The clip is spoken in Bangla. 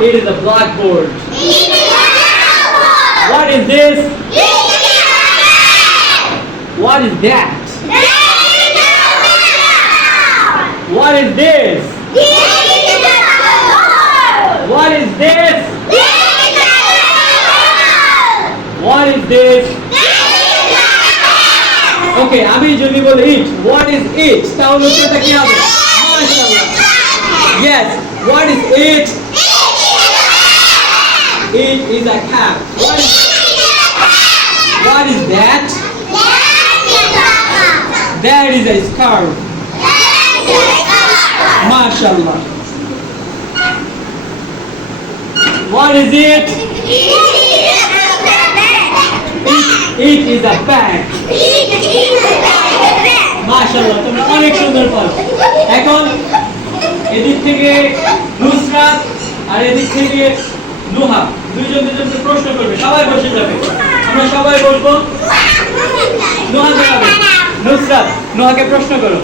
It is a blackboard. What is this? What is that? What is this? What is this? What is this? ওকে আমি যদি বলি ইট হোয়াট ইজ ইট তাহলে উত্তরটা কি হবে মাশাআল্লাহ yes what is it it is a cap what is what is that that is a scarf মাশাআল্লাহ what is it it is a bag মাশাআল্লাহ তোমরা অনেক সুন্দর পারো এখন এদিক থেকে নুসরাত, আর এদিক থেকে নুহা, দুইজন দুজনকে প্রশ্ন করবে, সবাই বসে যাবে। আমরা সবাই বলব নুহা যাবে নুসরাত, নুহাকে প্রশ্ন করো।